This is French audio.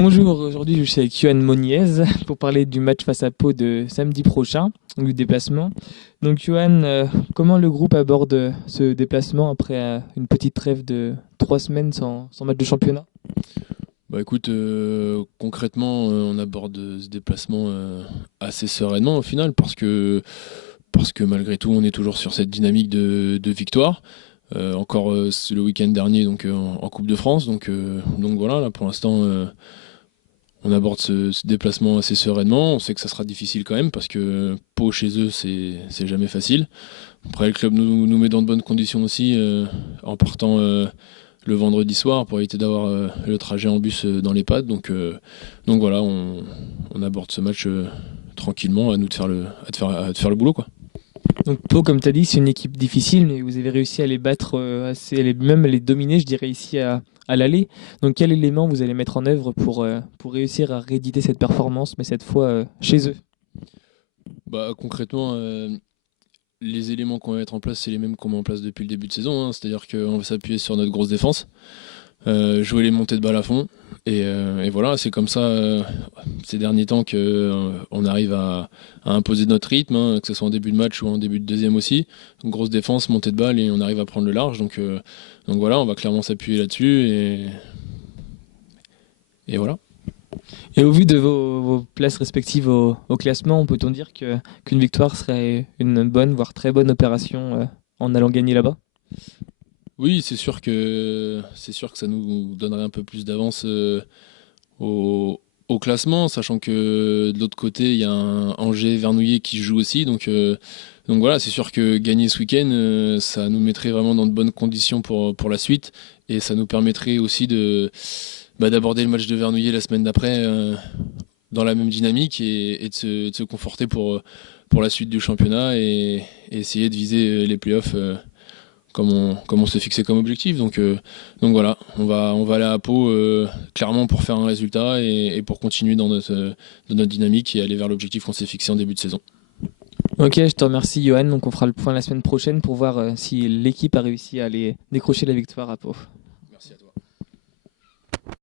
Bonjour, aujourd'hui je suis avec Yohan Moniez pour parler du match face à Pau de samedi prochain, donc du déplacement. Donc Yohan, comment le groupe aborde ce déplacement après une petite trêve de 3 semaines sans match de championnat? Bah écoute, concrètement, on aborde ce déplacement assez sereinement au final parce que malgré tout, on est toujours sur cette dynamique de victoire. Encore c'est le week-end dernier donc en Coupe de France, donc voilà, là pour l'instant, on aborde ce déplacement assez sereinement. On sait que ça sera difficile quand même parce que Pau chez eux, c'est jamais facile. Après, le club nous met dans de bonnes conditions aussi en partant le vendredi soir pour éviter d'avoir le trajet en bus dans les pattes. Donc voilà, on aborde ce match tranquillement, à nous de faire de faire le boulot, quoi. Donc Pau, comme tu as dit, c'est une équipe difficile, mais vous avez réussi à les battre, même à les dominer, je dirais, ici à l'aller. Donc quel élément vous allez mettre en œuvre pour réussir à rééditer cette performance, mais cette fois chez eux? Bah, concrètement, les éléments qu'on va mettre en place, c'est les mêmes qu'on met en place depuis le début de saison, hein. C'est-à-dire qu'on va s'appuyer sur notre grosse défense, jouer les montées de balle à fond. Et voilà, c'est comme ça ces derniers temps qu'on arrive à imposer notre rythme, hein, que ce soit en début de match ou en début de deuxième aussi. Donc, grosse défense, montée de balle et on arrive à prendre le large. Donc voilà, on va clairement s'appuyer là-dessus et voilà. Et au vu de vos places respectives au classement, peut-on dire qu'une victoire serait une bonne, voire très bonne opération en allant gagner là-bas? Oui, c'est sûr que ça nous donnerait un peu plus d'avance au classement, sachant que de l'autre côté, il y a un Angers Vernouillet qui joue aussi. Donc voilà, c'est sûr que gagner ce week-end, ça nous mettrait vraiment dans de bonnes conditions pour la suite. Et ça nous permettrait aussi d'aborder le match de Vernouillet la semaine d'après dans la même dynamique et de se conforter pour la suite du championnat et essayer de viser les playoffs comme on s'est fixé comme objectif. Donc voilà, on va aller à Pau clairement pour faire un résultat et pour continuer dans notre dynamique et aller vers l'objectif qu'on s'est fixé en début de saison. Ok, je te remercie Johan. Donc on fera le point la semaine prochaine pour voir si l'équipe a réussi à aller décrocher la victoire à Pau.